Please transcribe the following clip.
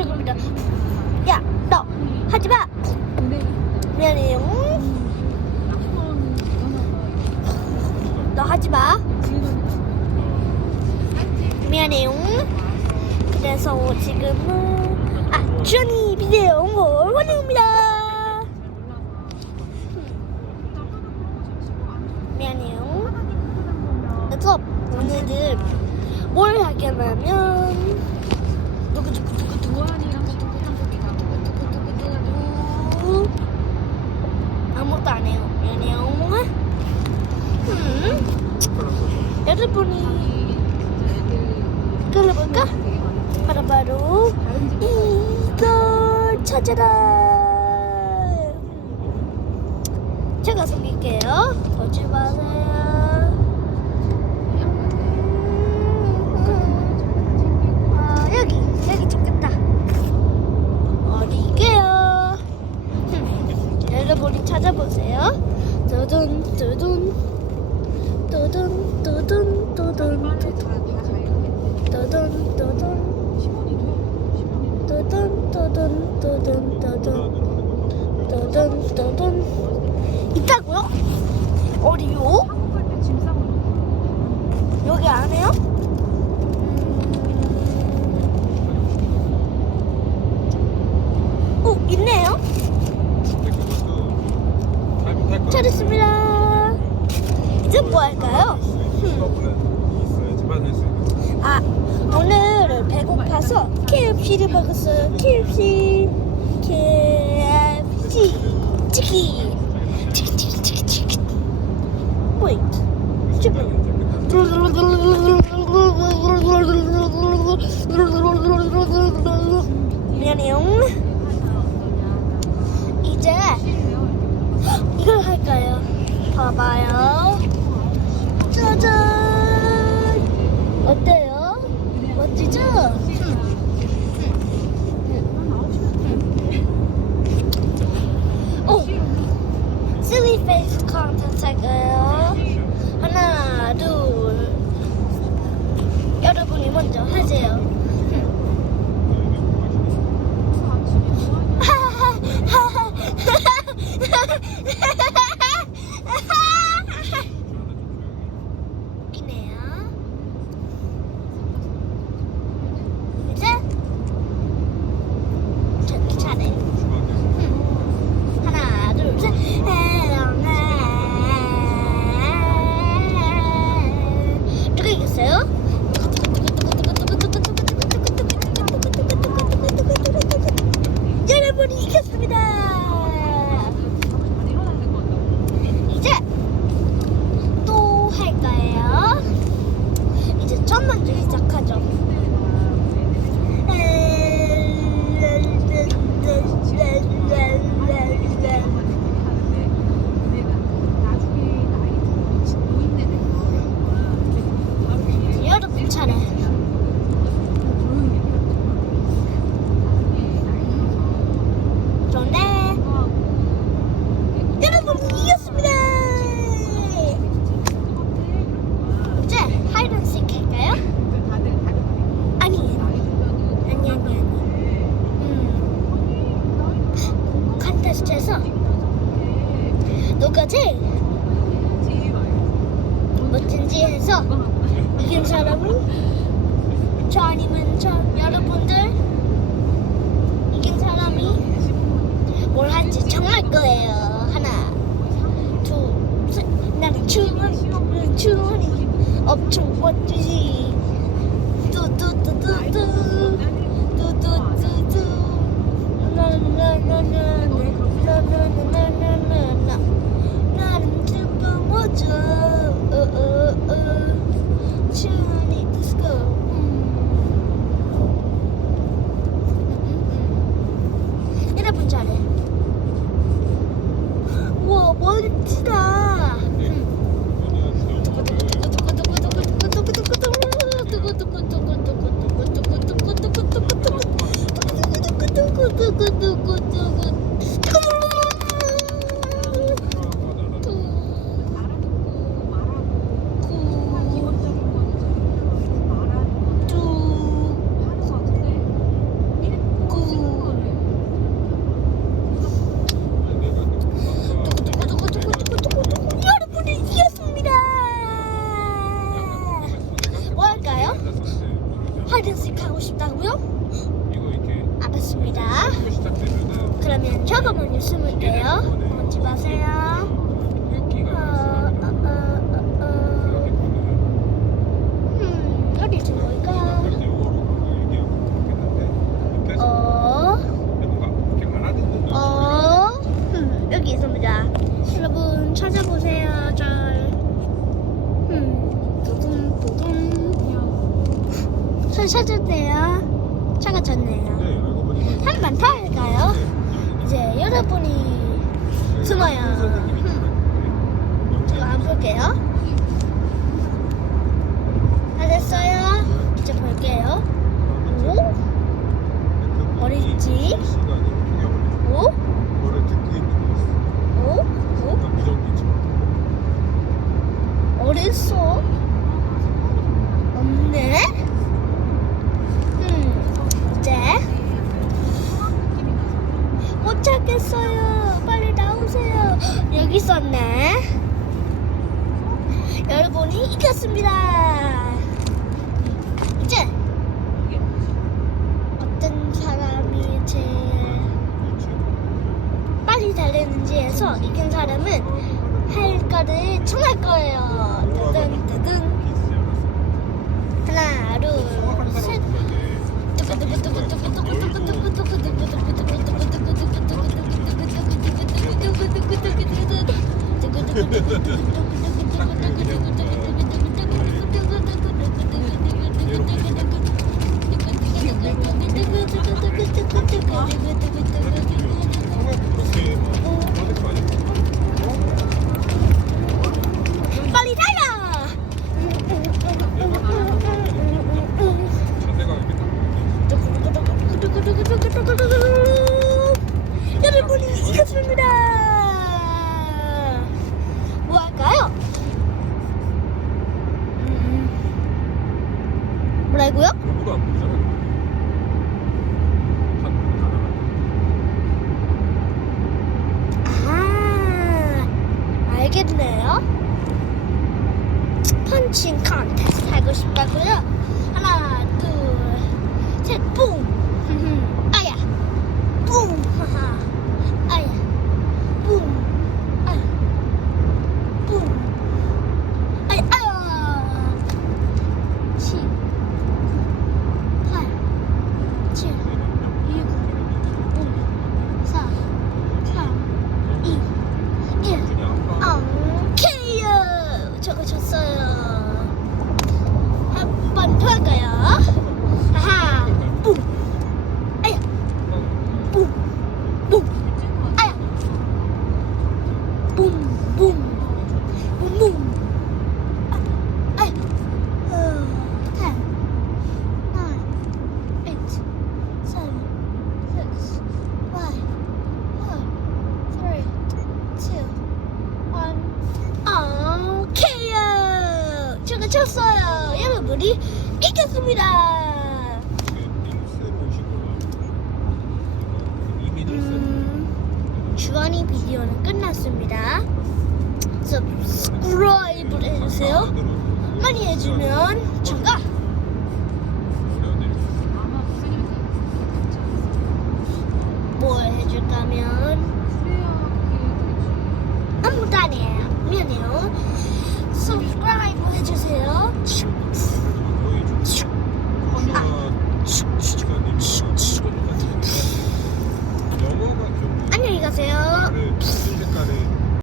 이럴 겁니다. 야, 너 하지 마. 미안해요. 너 하지 마. 미안해요. 그래서 지금은 아 주연이 비디오 온걸 환영합니다. 미안해요. 그래서 오늘은 뭘 하겠냐면 누구 누구 누구 아무것도 안 해요. 안녕. 음. 여러분이 끌어볼까? 바로 바로 이걸 찾아라. 제가 숨길게요. 거짓말해요. 여러분이 찾아보세요. 두둔, 두둔, 두둔, 두둔, 두둔, 두둔, 두둔. 두둔 두둔 두둔 두둔 두둔 두둔 있다고요? 어디요? 여기 안에요? 음... 오 있네요. 찾았습니다. 이제 뭐 할까요? 아 오늘 배고파서 KFC를 먹었어요. KFC, KFC, 치킨, 치킨, 치킨, 치킨, 치킨. Wait, 치킨. 미안해요. 이제 이걸 할까요? 봐봐요. 짜잔. 어때요? 멋지죠? channel. Exagerable. Johnny Manchal, Yarabunda 知道。 댄스 가고 싶다고요? 이거 이렇게 아, 알았습니다. 그러면 저거만 웃으면 돼요. 웃지 마세요. 여러분이 숨어요. 선생님이 제가 안 볼게요. 다 됐어요. 이제 볼게요. 오? 어딨지? 오? 뭐를 듣고 있는 거였어. 오? 오? 난 무전기지. 어딨어? 없네? 음, 이제 못 찾겠어요. 빨리 나오세요. 여기 있었네. 여러분이 이겼습니다. 이제 어떤 사람이 제일 빨리 달리는지에서 이긴 사람은 할까를 청할 거예요. 뜨든 뜨든 하나 둘 셋. 빨리 달려! 여러분이 이겼습니다. 뭐 할까요? 음, 뭐라고요? 아, 알겠네요. 펀칭 컨테스트 하고 싶다고요? 하나, 둘, 셋, 뿡! control 이겼습니다. 음, 주원이 비디오는 끝났습니다. Subscribe 해주세요. 많이 해주면 제가 뭘 해줄까면